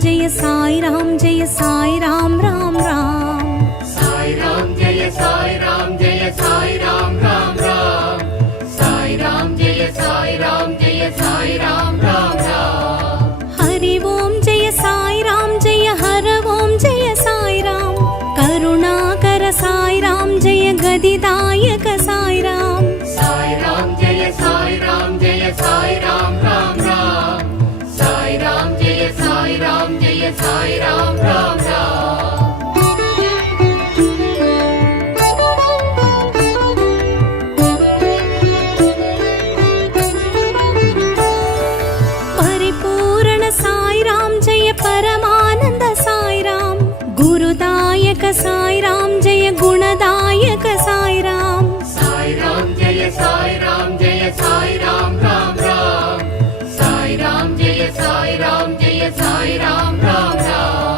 जय साई राम जय साई राम राम राम। साई राम जय साई राम जय साई राम राम राम। साई राम जय साई राम जय साई राम राम राम। हरि ओम जय साई राम जय हर ओम जय साई राम। करुणाकर साई राम जय गदिदायक साई राम। साई राम जय साई राम जय साई राम राम राम। साई राम जय साई राम जय साई राम राम राम। परिपूर्ण साई राम जय परमानंद साई राम। गुरुदायक साई राम जय गुणदायक साई राम। साई राम जय साई राम जय साई राम राम राम। साई राम जय साई राम जय साई राम राम राम।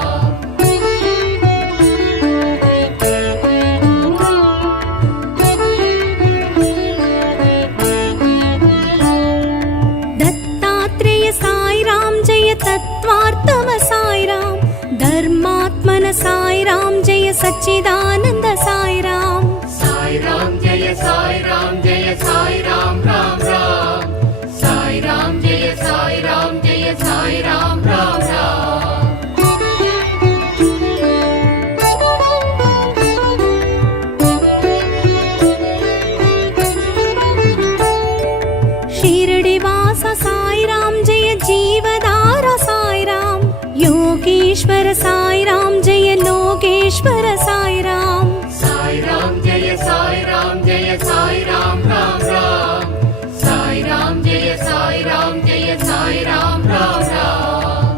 दत्तात्रेय साई राम जय तत्वार्थव साई राम। धर्मात्मन साई राम जय सच्चिदानंद साई राम। साई राम जय साई राम जय साई राम राम राम। साई राम जय साई राम जय साई राम राम राम। शिरडिवास साई राम जय जीवधारा साई राम। योगेश्वर साई राम जय लोकेश्वर साई राम। साई राम जय साई राम जय साई राम राम राम। साई राम जय साई राम जय साई राम राम राम।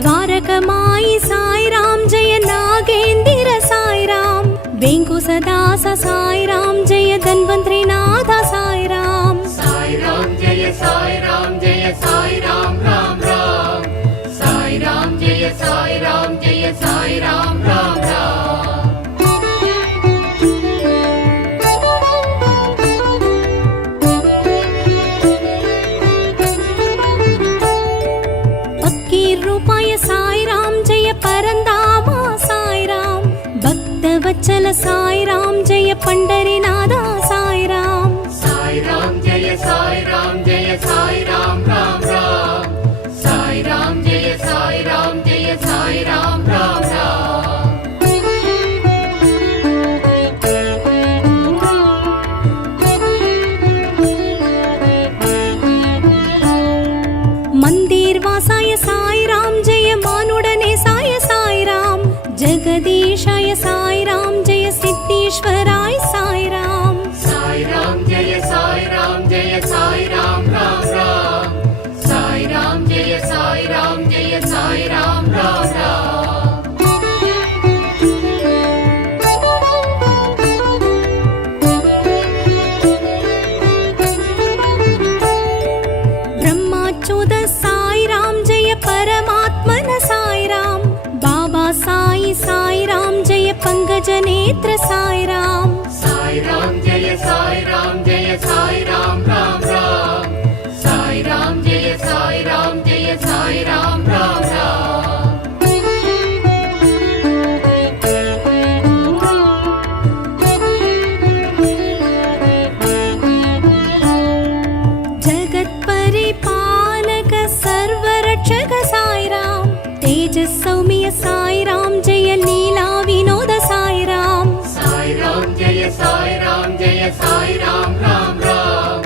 द्वारकमाई साई राम जय नागेंद्र साई राम। वेंकुसदास साई राम जय धन्वंतरीनाथ साई राम। साई राम जय साई राम जय साई राम राम राम। साई राम जय साई राम जय साई राम राम राम। फकीर रूपाय साई राम जय परंदामा साई राम। भक्तवत्सल साई राम जय पंढरीनाथ साई राम। साई राम जय साई राम जय साई राम राम राम। साई राम जय साई राम जय साई राम राम राम। मंदिर वासाय साई राम जय मानुडने साय साई राम। जगदीशाय साई राम जय सिद्धेश्वराय साई राम। साई राम जय साई राम जय साई राम राम राम। साई राम जय साई राम जय साई राम राम राम। ब्रह्माच्युत साई राम जय परमात्मन साई राम। बाबा साई साई राम जय पंकज नेत्र साई राम। साई राम जय साई राम जय साई राम राम राम। साई राम जय साई राम जय साई राम राम राम। जगत परिपालक सर्वरक्षक साई राम। तेज सौम्य साई राम जय लीला विनोद साई राम। साई राम जय साई राम जय साई राम राम राम।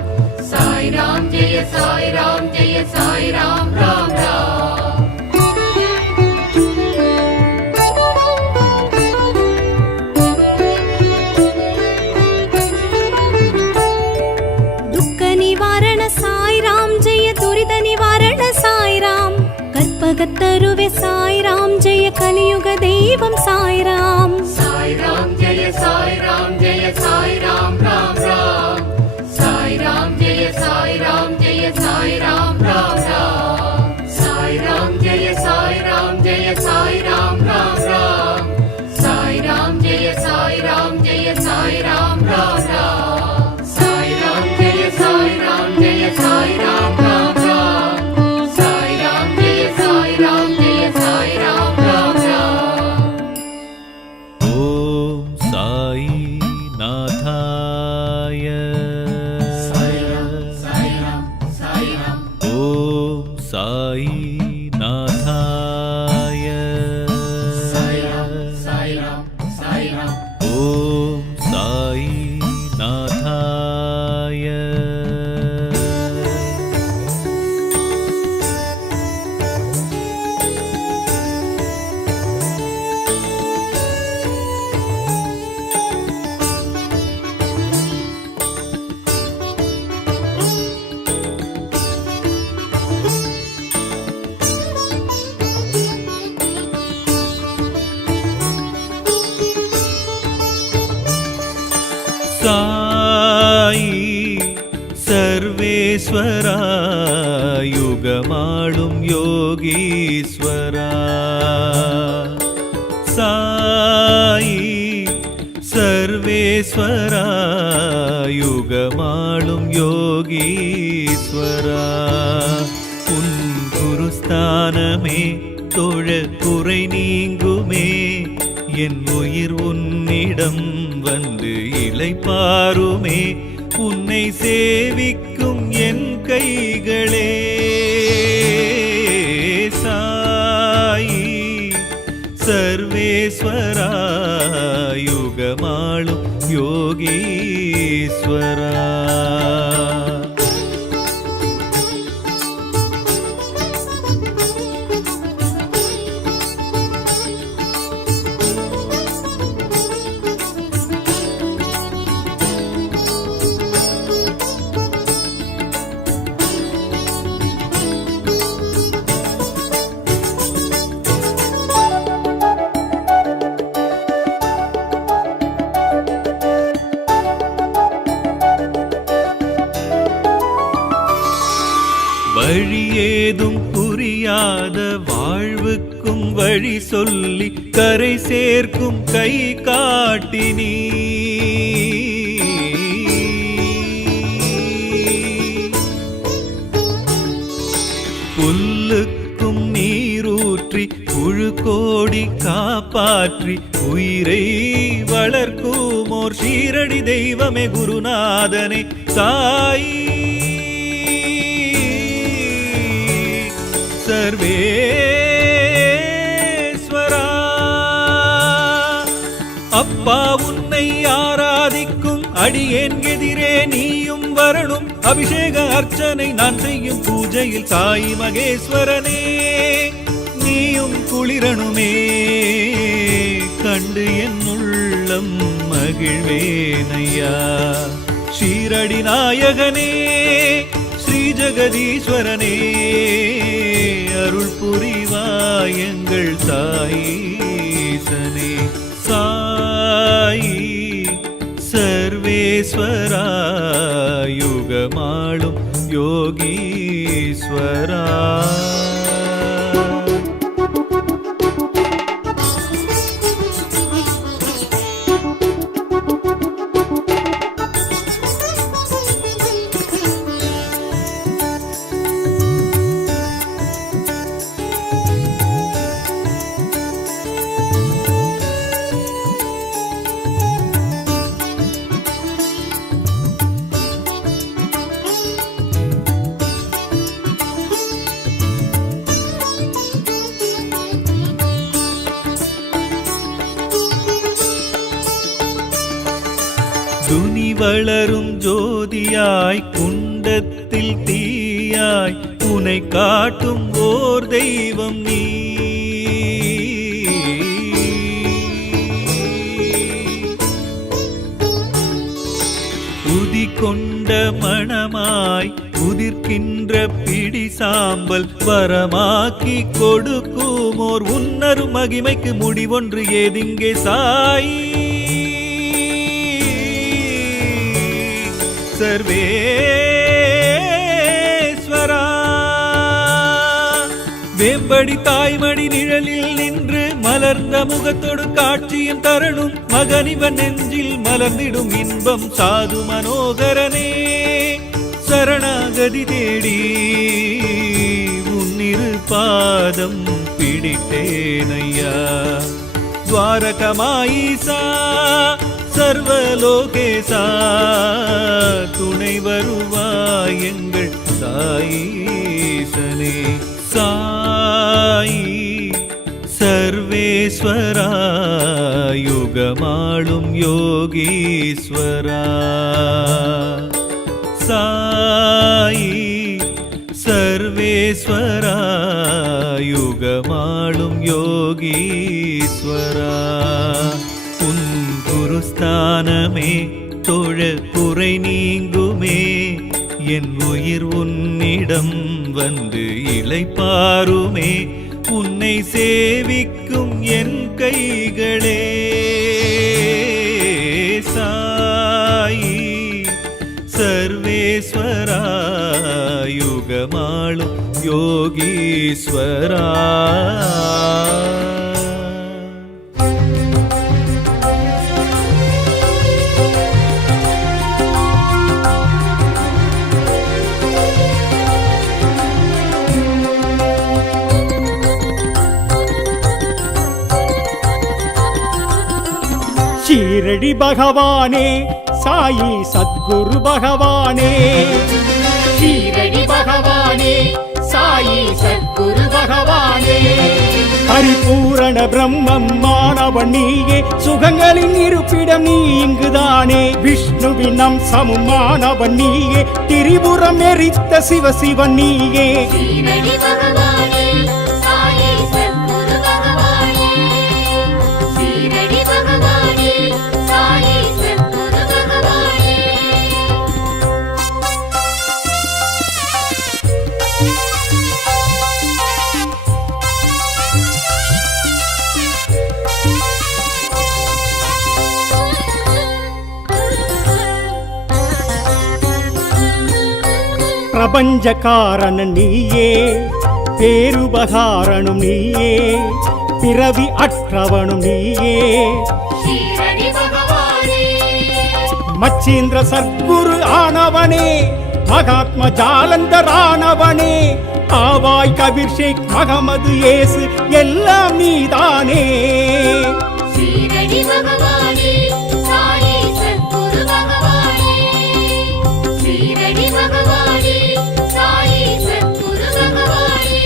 साई राम जय साई राम जय साई राम राम राम। दुख निवारण साई राम जय दुरित निवारण साई राम। कल्पगतरुवे साई राम जय कलियुग दैवम साई राम। साई राम जय साई राम जय साई राम राम राम। साई राम जय साई राम जय साई राम राम राम। साई राम जय साई राम जय साई राम राम राम। साई राम जय साई राम जय साई राम नाथाय ॐ साई नाथाय ॐ साई नाथाय साई सर्वेश्वरा युगमाळुं योगीश्वरा साई सर्वेश्वरा युगमाळुं योगीश्वरा उन गुरुस्தானமே தொழ குறை நீங்குமே என் உயிர் உன்னிடம் வந்து இளைப்பாருமே உன்னை சேவிக்கும் என் கைகளே சாயி சர்வேஸ்வரா யுகமாளும் யோகீஸ்வரா வழியேதும் புரியாத வாழ்வுக்கும் வழி சொல்லி கரை சேர்க்கும் கை காட்டினீ புல்லுக்கும் நீரூற்றி புழு கோடி காப்பாற்றி உயிரை வளர்க்கும் ஓர் ஷீரடி தெய்வமே குருநாதனே சாயி சர்வேஸ்வரா அப்பா உன்னை ஆராதிக்கும் அடியேன் எதிரே நீயும் வரணும் அபிஷேக அர்ச்சனை நான் செய்யும் பூஜையில் சாயி மகேஸ்வரனே நீயும் குளிரணுமே கண்டு என் உள்ளம் மகிழ்வேனையா ஷீரடி நாயகனே ஸ்ரீ ஜெகதீஸ்வரனே அருள் புரிவாய் எங்கள் சாயீசனே சாயி சர்வேஸ்வரா யுகமாளும் யோகீஸ்வரா துனி வளரும் ஜோதியாய் குண்டத்தில் தீயாய் உனை காட்டும் ஓர் தெய்வம் நீ உதி கொண்ட மணமாய் உதிர்க்கின்ற பிடி சாம்பல் வரமாக்கி கொடுக்கும் ஓர் உன்னரு மகிமைக்கு முடிவொன்று ஏதிங்கே சாயி சர்வேஸ்வரா வேம்படி தாய்மடி நிழலில் நின்று மலர்ந்த முகத்தோடு காட்சியும் தரணும் மகனிவன் நெஞ்சில் மலர்ந்திடும் இன்பம் சாது மனோகரனே சரணாகதி தேடி உன்னிரு பாதம் பிடித்தேனையா துவாரகமாயிசா சர்வலோகேசா துணை வருவாய் எங்கள் சாயீசனே. சாயி சர்வேஸ்வரா யுகமாளும் யோகீஸ்வரா. சாயி சர்வேஸ்வரா யுகமாளும் யோகீஸ்வரா. உன் குருஸ்தானமே தொழ குறை நீங்குமே, என் உயிர் உன்னிடம் வந்து இளைப்பாருமே. உன்னை சேவிக்கும் என் கைகளே சாயி சர்வேஸ்வரா யுகமாளும் யோகீஸ்வரா. ஷீரடி பகவானே சாயி சத்குரு பகவானே. ஷீரடி பகவானே சாயி சத்குரு பகவானே. பரிபூரண பிரம்மம் மாணவன் நீயே, சுகங்களின் இருப்பிடம் நீ இங்குதானே. விஷ்ணுவின் அம்சமும் மாணவன் நீயே, திரிபுரம் எரித்த சிவசிவன் நீயே. ஷீரடி பகவானே சாயி சத்குரு பகவானே. ஷீரடி பகவானே சாயி சத்குரு பகவானே. பிரபஞ்ச காரணன் நீயே, பேருபகாரனும் நீயே, பிறவி அற்றவனும் நீயே. ஷீரடி பகவானே மச்சீந்திர சத்குரு ஆனவனே, மகாத்ம ஜாலந்தர் ஆனவனே. ஆவாய் கபீர் ஷேக் மகமது ஏசு எல்லாம் நீதானே. ஷீரடி பகவானே சாயி சத்குரு பகவானே. ஷீரடி பகவானே சாயி சத்குரு பகவானே.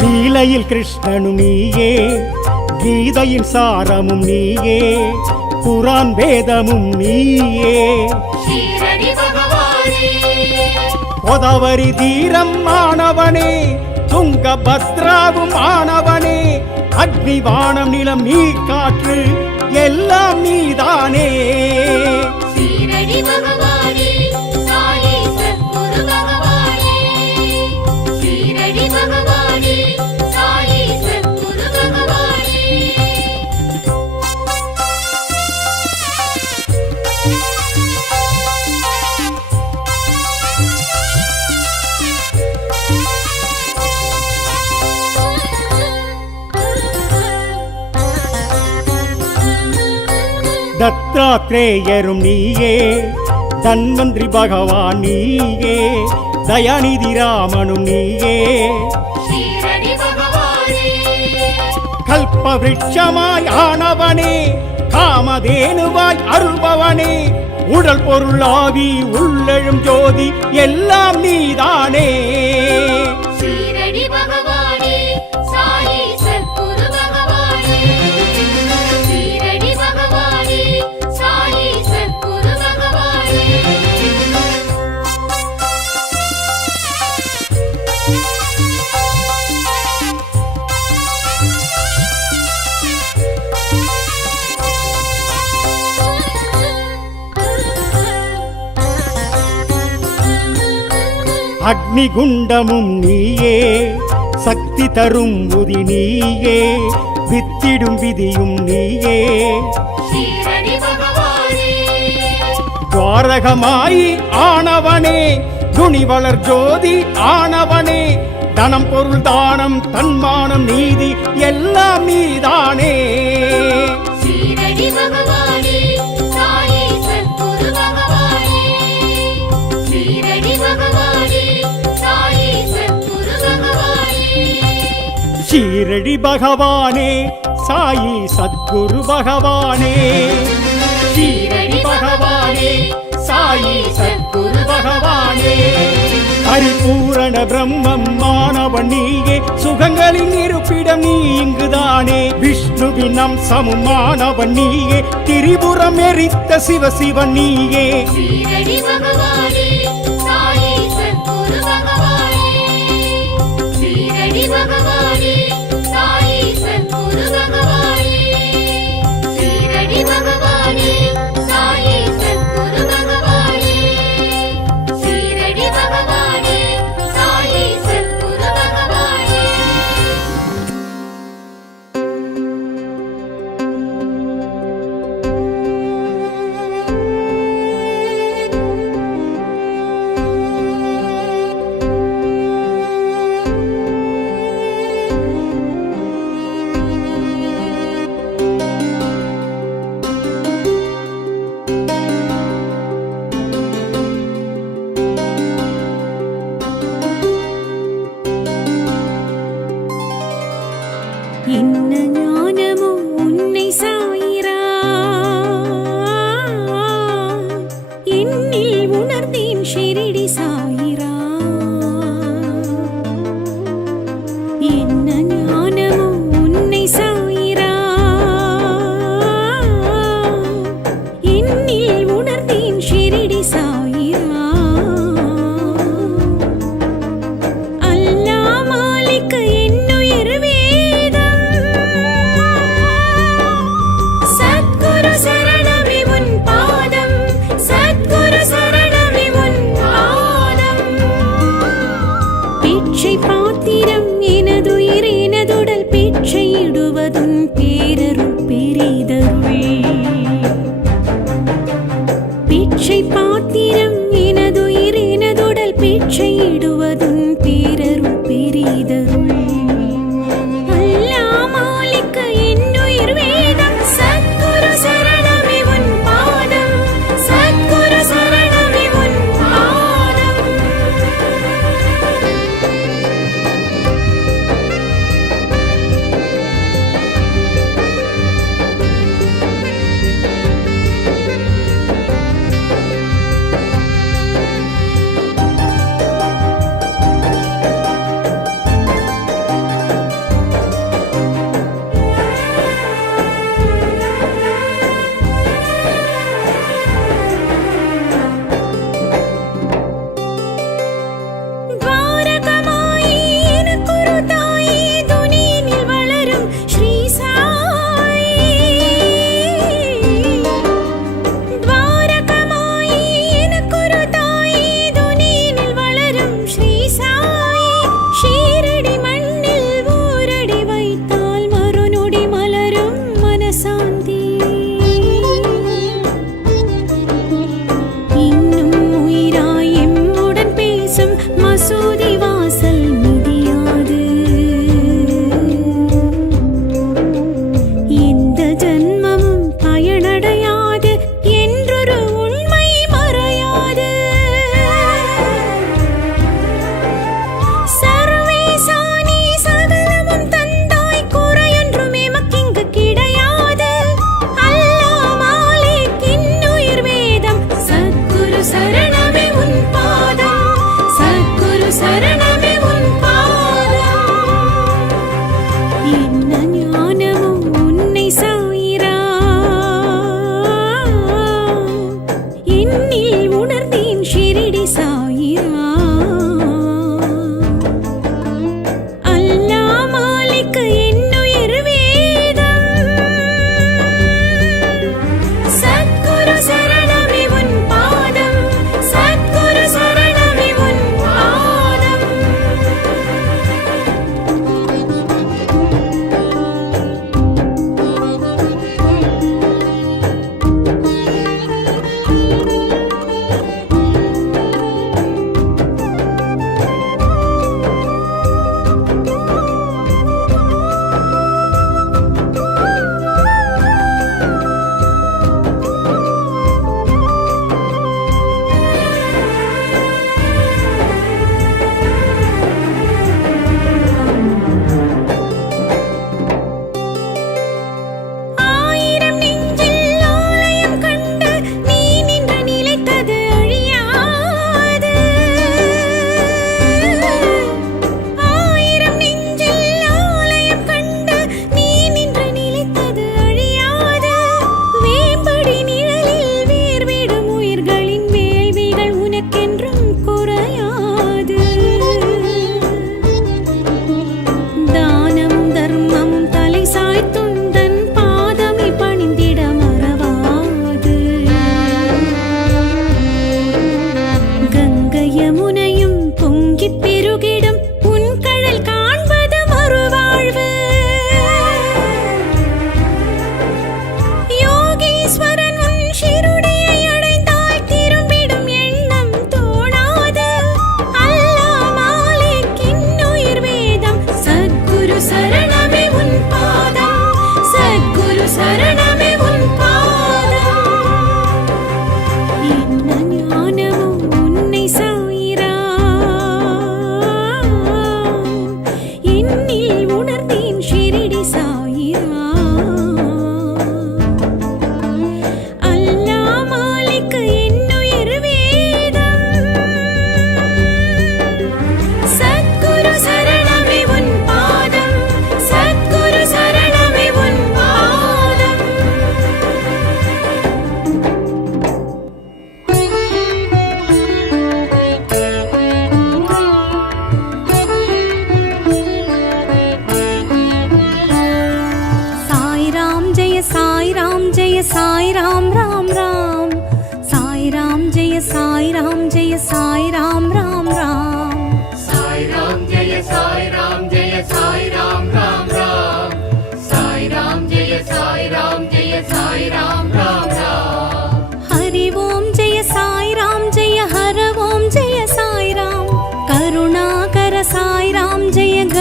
லீலையில் கிருஷ்ணனும் நீயே, கீதையின் சாரமும் நீயே, குரான் வேதமும் நீயே. ஷீரடி பகவானே கோதாவரி தீரம் ஆனவனே, துங்கபத்ராவும் ஆனவனே. அக்னி வானம் நிலம் நீர் காற்று எல்லாம் நீதானே. ஷீரடி பகவானே சாயி சத்குரு பகவானே. ஷீரடி பகவானே சாயி சத்குரு பகவானே. தத்தாத்ரேயரும் நீயே, தன்வந்திரி பகவான் நீயே, தயாநிதி ராமனும் நீயே. ஷீரடி பகவானே கல்ப விருட்சமாய் ஆனவனே, காமதேனுவாய் அருள்பவனே. உடல் பொருளாவி உள்ளெழும் ஜோதி எல்லாம் நீதானே. ஷீரடி பகவானே சாயி சத்குரு பகவானே. ஷீரடி பகவானே சாயி சத்குரு பகவானே. அக்னி குண்டமும் நீயே, சக்தி தரும் உதி நீயே, வித்திடும் விதியும் நீயே. ஷீரடி பகவானே துவாரகமாயி ஆனவனே, துணிவளர் ஜோதி ஆனவனே. தனம் பொருள் தானம் தன்மானம் நீதி எல்லாம் நீதானே. சீரடி பகவானே சாயி சத்குரு பகவானே சீரடி பகவானே சாயி சத்குரு பகவானே பரிபூரண பிரம்மம் மாணவன் நீயே சுகங்களின் இருப்பிடம் நீ இங்குதானே விஷ்ணுவின் அம்சமும் மாணவன் நீயே திரிபுரம் எரித்த சிவசிவன் நீயே சீரடி பகவானே சாயி சத்குரு பகவானே சீரடி பகவானே சாயி சத்குரு பகவானே சீரடி பகவானே சாயி சத்குரு பகவானே சீரடி பகவானே சாயி சத்குரு பகவானே என்ன ஞானமோ உன்னை சாயிரா என்னில் உணர்ந்தேன் ஷிரடி சாயிரா என்ன ஞானமோ உன்னை சாயிரா என்னில் உணர்ந்தேன் ஷிரடி சாயிரா அல்லா மாலிக் என்னுயிர் வேதம் சத்குரு சரணமே உன் பாதம் சத்குரு சரணமே உன் பாதம் பிச்சை பாத்திரம் எனதுயிர் எனதுடல் பிச்சையிடுவதுன் பேரருள் பெரிதருள் பிச்சை பாத்திரம் எனதுயிர் எனதுடல் பிச்சையிடுவதுன் பேரருள் பெரிதருள் அல்லா மாலிக் என்னுயிர் வேதம் சத்குரு சரணமே உன் பாதம் சத்குரு சரணமே உன் பாதம்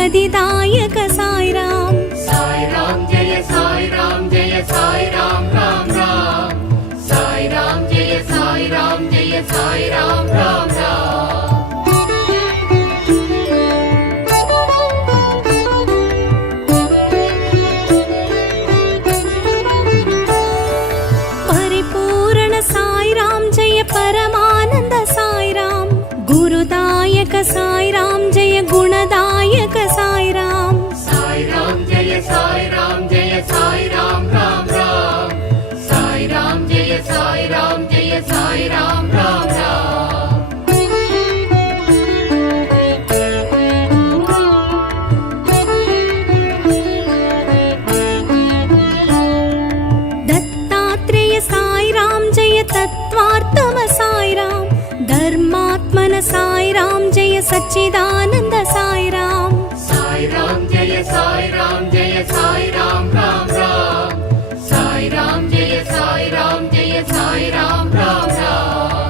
गदिदायक साई राम। साई राम जय साई राम जय साई राम राम राम। साई राम जय साई राम जय साई राम राम राम। परिपूर्ण साई राम जय परमानंद साई राम। गुरुदायक साई राम जय गुणदायक साई राम। साई राम जय साई राम जय साई राम राम राम। साई राम जय साई राम जय साई राम राम राम। दत्तात्रेय साई राम जय तत्वार्थम साई राम। धर्मात्मन साई राम जय सच्चिदानंद साई राम। साई राम जय साई राम जय साई राम राम राम। साई राम जय साई राम जय साई राम राम राम।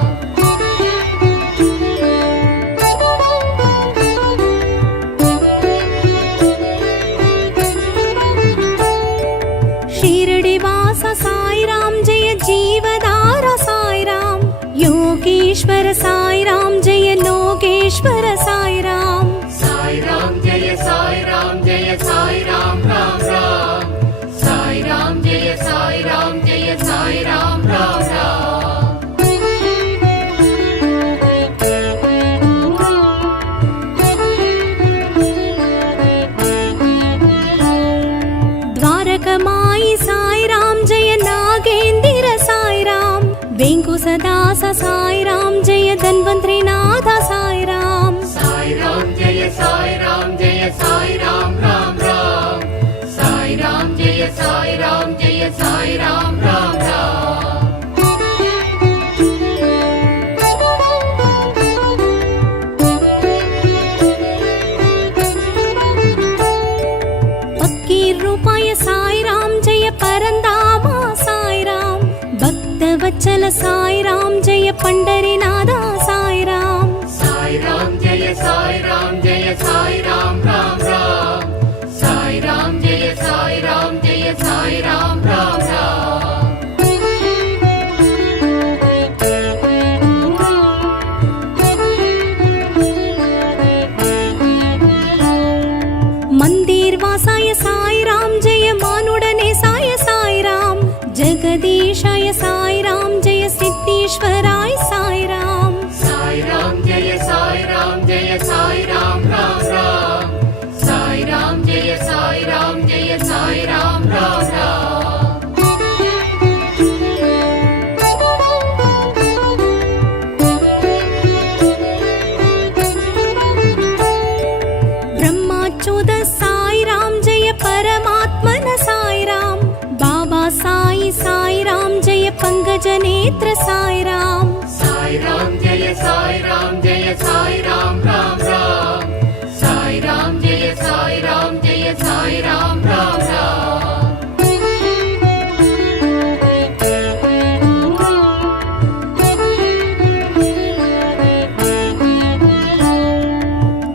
शिरडिवास साई राम जय जीवधारा साई राम। योगेश्वर साई राम जय लोकेश्वर साई राम। साई राम जय साई राम जय साई राम राम राम। साई राम जय साई राम जय साई राम राम राम। द्वारकमाई साई राम जय नागेंद्र साई राम। वेंकुसदास साई राम जय धन्वंतरीनाथ साई राम। साई राम जय साई राम जय साई राम राम राम। साई राम जय साई राम जय साई राम राम राम। फकीर रूपाय साई राम जय परंदामा साई राम। भक्तवत्सल साई राम जय पंढरीनाथ साई राम। साई राम जय साई राम जय साई राम राम राम। साई राम जय साई राम जय साई राम राम राम। मंदिर वासाय साई राम जय मानुडने साय साई राम। जगदीशाय साई राम जय सिद्धेश्वराय साई राम। साई राम जय साई राम जय साई राम राम राम। साई राम जय साई राम जय साई राम राम राम। ब्रह्माच्युत साई राम जय परमात्मन साई राम। बाबा साई साई राम जय पंकज नेत्र साई राम। साई राम जय साई राम जय साई राम राम राम। साई राम जय साई राम जय साई राम राम राम।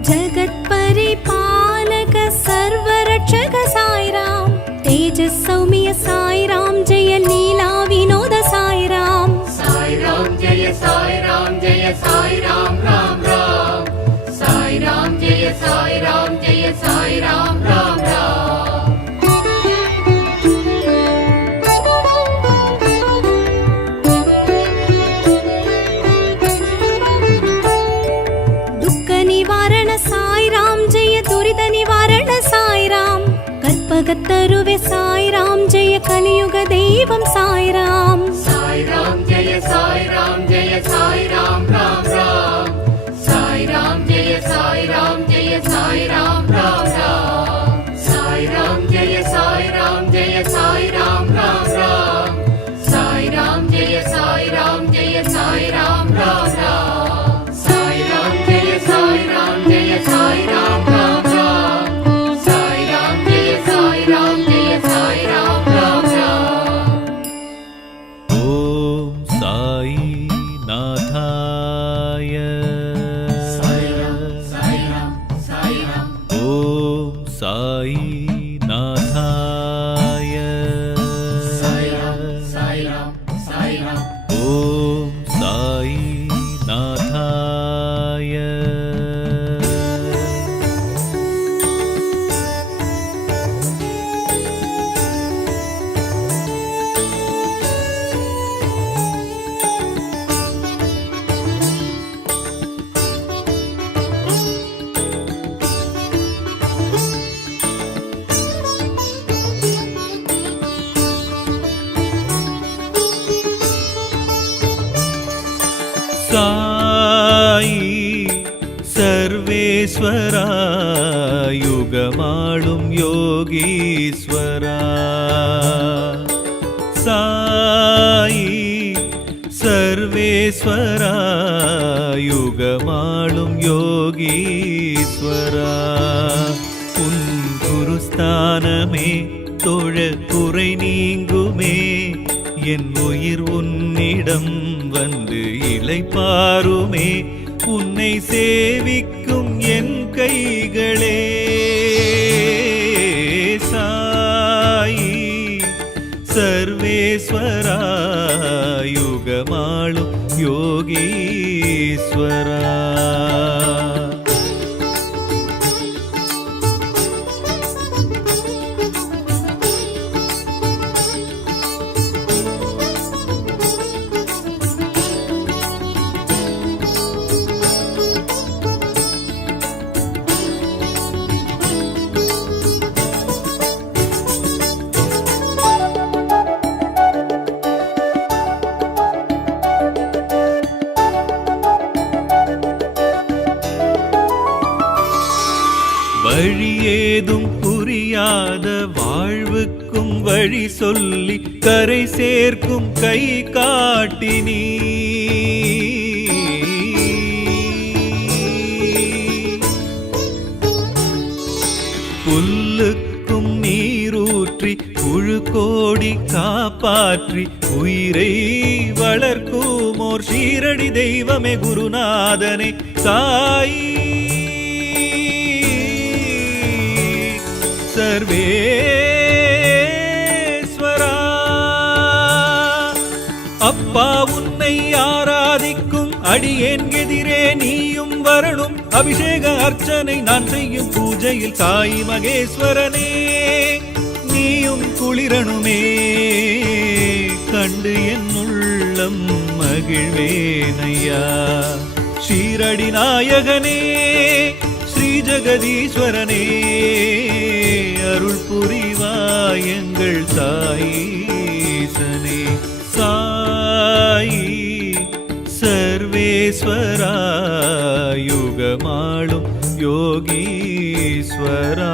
जगत परिपालक सर्वरक्षक साई राम। तेज सौम्य साई राम जय लीला विनोद साई राम। साई राम जय साई राम जय साई राम राम राम। साई राम जय साई राम जय साई राम राम राम। दुःख निवारण साई राम जय दुरित निवारण साई राम। कल्पगतरुवे साई राम जय कलियुग दैवम साई राम। साई राम जय साई राम जय साई राम राम राम। साई राम जय साई राम जय साई राम राम राम। साई राम जय साई राम जय साई राम राम राम। साई राम जय साई राम जय साई राम राम राम। साई राम जय साई राम जय साई राम राम राम। साई राम जय साई राम जय साई राम राम राम। ஓம் சாய் நாதாய. சாயி சர்வேஸ்வரா யுகமாளும் யோகீஸ்வரா. சாயி சர்வேஸ்வரா யுகமாளும் யோகீஸ்வரா. உன் குருஸ்தானமே தொழ குறை நீங்குமே. என் உயிர் உன்னிடம் வந்து இளைப்பாருமே. உன்னை சேவிக்கும் என் கைகளே. சாயி சர்வேஸ்வரா யுகமாளும் யோகீஸ்வரா. வழியேதும் புரியாத வாழ்வுக்கும் வழி சொல்லி கரை சேர்க்கும் கை காட்டினீ. புல்லுக்கும் நீரூற்றி புழு கோடி காப்பாற்றி உயிரை வளர்க்கும் ஓர் ஷீரடி தெய்வமே குருநாதனே சாயி சர்வேஸ்வரா. அப்பா உன்னை ஆராதிக்கும் அடியேன் எதிரே நீயும் வரணும். அபிஷேக அர்ச்சனை நான் செய்யும் பூஜையில் சாயி மகேஸ்வரனே நீயும் குளிரணுமே. கண்டு என் உள்ளம் மகிழ்வேனையா. ஷீரடி நாயகனே ஸ்ரீ ஜெகதீஸ்வரனே அருள் புரிவாய் எங்கள் சாயீசனே. சாயி சர்வேஸ்வரா யுகமாளும் யோகீஸ்வரா.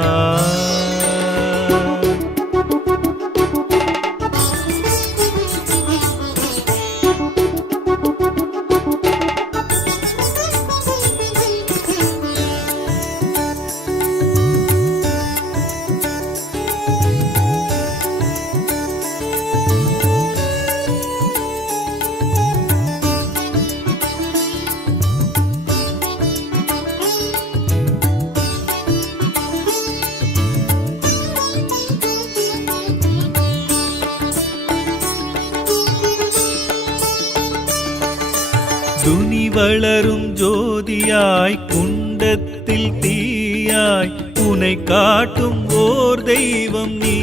துனி வளரும் ஜோதியாய் குண்டத்தில் தீயாய் உனை காட்டும் ஓர் தெய்வம் நீ.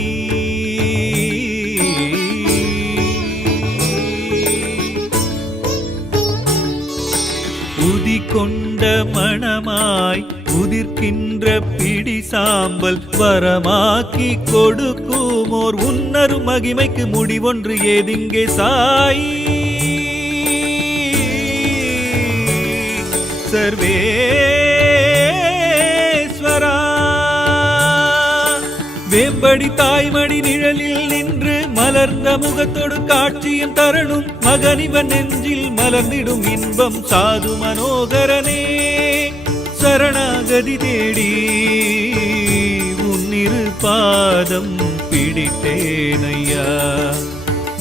உதி கொண்ட மணமாய் உதிர்க்கின்ற பிடி சாம்பல் வரமாக்கி கொடுக்கும் ஓர் உன்னரும் மகிமைக்கு முடிவொன்று ஏதிங்கே சாயி சர்வேஸ்வரா. வேம்படி தாய்மடி நிழலில் நின்று மலர்ந்த முகத்தோடு காட்சியும் தரணும். மகனிவன் நெஞ்சில் மலர்ந்திடும் இன்பம் சாது மனோகரனே. சரணாகதி தேடி உன்னிரு பாதம் பிடித்தேனையா.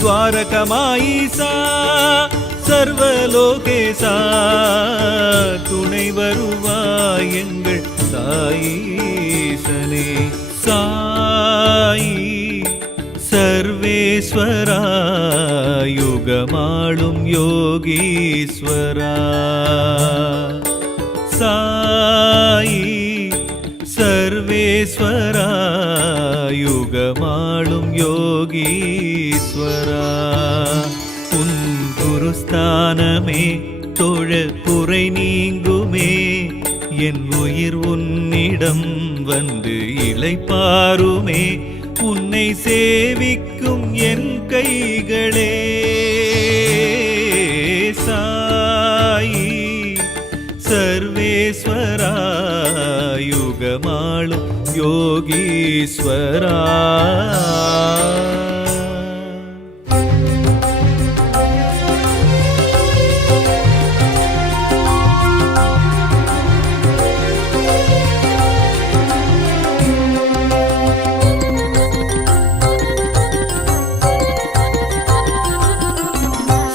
துவாரகமாயிசா சர்வலோகேசா துணை வருவாய் எங்கள் சாயீசனே. சாயி சர்வே சர்வேஸ்வரா யுகமாளும் யோகீஸ்வரா சாயி சர்வேஸ்வரா யுகமாளும் யோகீஸ்வரா உன் குருஸ்தானமே தொழ குறை நீங்குமே என் உயிர் உன்னிடம் வந்து இளைப்பாருமே உன்னை சேவிக்கும் என் கைகளே சாயி சர்வேஸ்வரா யுகமாளும் யோகீஸ்வரா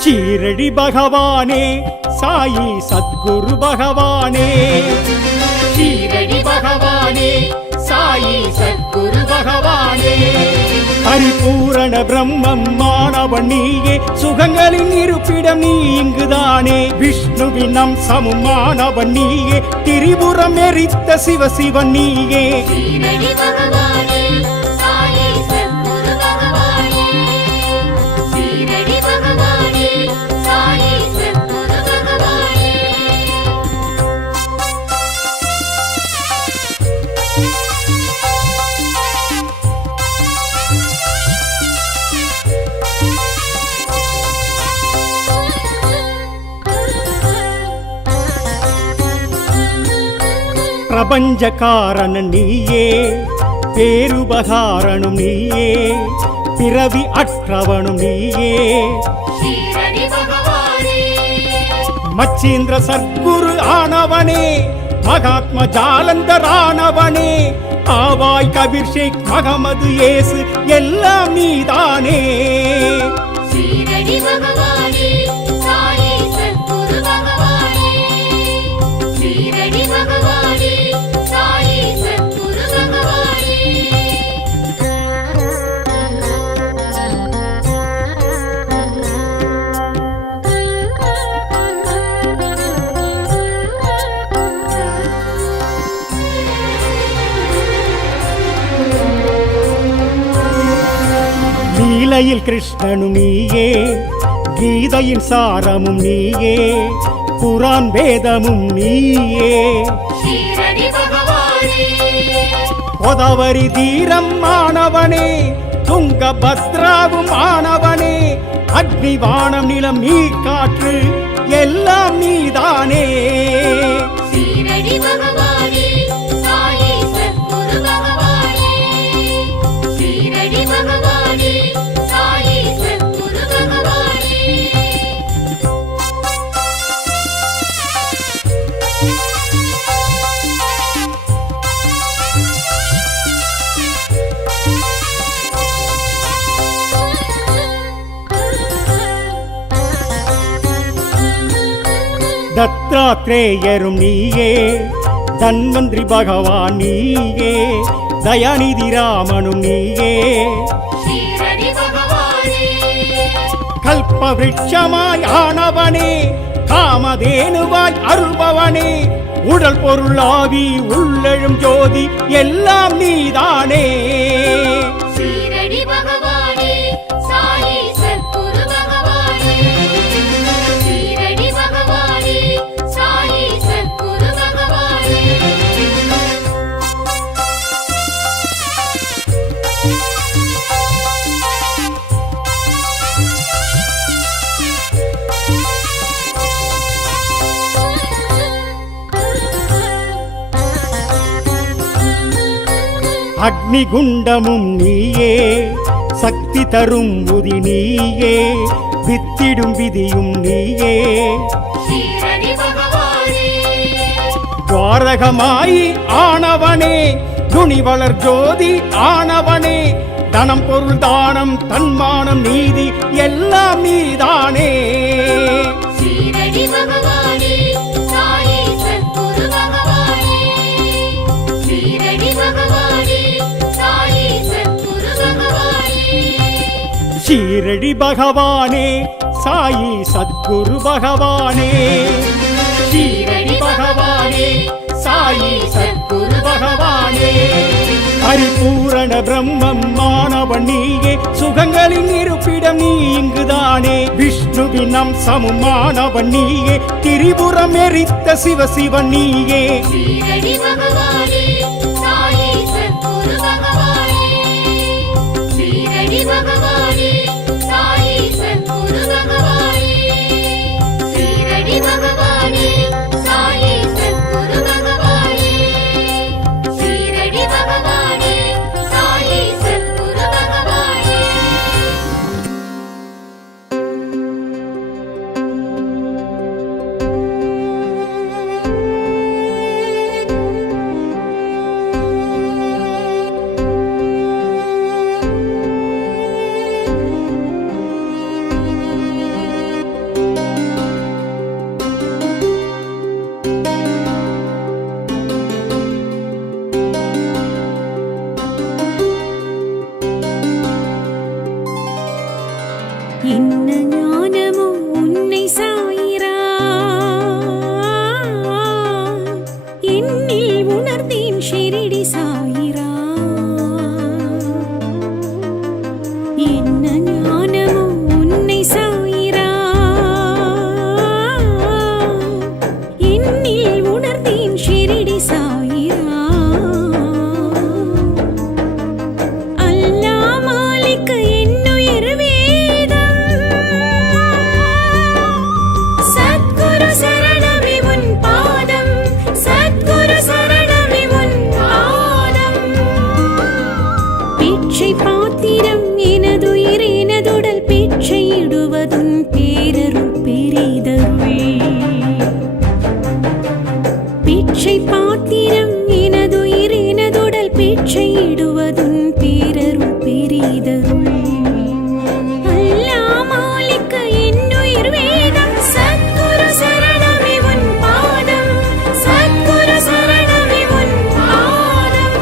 ஷீரடி பகவானே சாயி சத்குரு பகவானே ஷீரடி பகவானே சாயி சத்குரு பகவானே பரிபூரண பிரம்மம் மாணவன் நீயே சுகங்களின் இருப்பிடம் நீ இங்குதானே விஷ்ணுவின் அம்சமும் மாணவன் நீயே திரிபுரம் எரித்த சிவசிவன் நீயே ஷீரடி பகவானே சாயி சத்குரு பகவானே ஷீரடி பகவானே சாயி சத்குரு பகவானே பிரபஞ்ச காரணன் நீயே பேருபகாரனும் நீயே பிறவி அற்றவனும் நீயே ஷீரடி பகவானே மச்சீந்திர சத்குரு ஆனவனே மகாத்ம ஜாலந்தரானவனே ஆவாய் கபீர் ஷேக் மகமது ஏசு எல்லாம் நீதானே ஷீரடி பகவானே சாயி சத்குரு பகவானே ஷீரடி பகவானே சாயி சத்குரு பகவானே லீலையில் கிருஷ்ணனும் நீயே கீதையின் சாரமும் நீயே குரான் வேதமும் நீயே ஷீரடி பகவானே கோதாவரி தீரம் ஆனவனே துங்கபத்ராவும் ஆனவனே அக்னி வானம் நிலம் நீர் காற்று எல்லாம் நீதானே ஷீரடி பகவானே சாயி சத்குரு பகவானே ஷீரடி பகவானே சாயி சத்குரு பகவானே தத்ராத்ரேயரும் நீயே தன்வந்திரி பகவான் நீயே தயாநிதி ராமனும் நீயே ஷீரடி பகவானே கல்ப விருட்சமாய் ஆனவனே காமதேனுவாய் அருள்பவனே உடல் பொருளாவி உள்ளெழும் ஜோதி எல்லாம் நீதானே ஷீரடி பகவானே சாயி சத்குரு பகவானே ஷீரடி பகவானே சாயி சத்குரு பகவானே அக்னி குண்டமும் நீயே சக்தி தரும் உதி நீயே வித்திடும் விதியும் நீயே ஷீரடி பகவானே துவாரகமாயி ஆனவனே துணி வளர் ஜோதி ஆனவனே தனம் பொருள் தானம் தன்மானம் நீதி எல்லாம் நீதானே ஷீரடி பகவானே சாயி சத்குரு பகவானே ஷீரடி பகவானே சாயி சத்குரு பகவானே ஷீரடி பகவானே சாயி சத்குரு பகவானே ஷீரடி பகவானே சாயி சத்குரு பகவானே பரிபூரண பிரம்மம் மாணவன் நீயே சுகங்களின் இருப்பிடம் நீ இங்குதானே விஷ்ணுவின் அம்சமும் மாணவன் நீயே திரிபுரம் எரித்த சிவசிவன் நீயே ஷீரடி பகவானே சாயி சத்குரு பகவானே ஷீரடி பகவானே சாயி சத்குரு பகவானே ஷீரடி பகவானே சாயி சத்குரு பகவானே ஷீரடி பகவானே சாயி சத்குரு பகவானே என்ன ஞானமோ உன்னை சாயிரா என்னில் உணர்ந்தேன் ஷிரடி சாயிரா என்ன ஞானமோ உன்னை சாயிரா என்னில் உணர்ந்தேன் ஷிரடி சாயிரா அல்லா மாலிக் என்னுயிர் வேதம் சத்குரு சரணமே உன் பாதம் சத்குரு சரணமே உன் பாதம் பிச்சை பாத்திரம் எனதுயிர் எனதுடல் பிச்சையிடுவதும் பேரருள் பெரிதருள் பிச்சை பாத்திரம் எனதுயிர் எனதுடல் பிச்சையிடுவதும் பேரருள் பெரிதருள் அல்லா மாலிக் என்னுயிர் வேதம் சத்குரு சரணமே உன் பாதம் சத்குரு சரணமே உன் பாதம்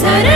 சரணம்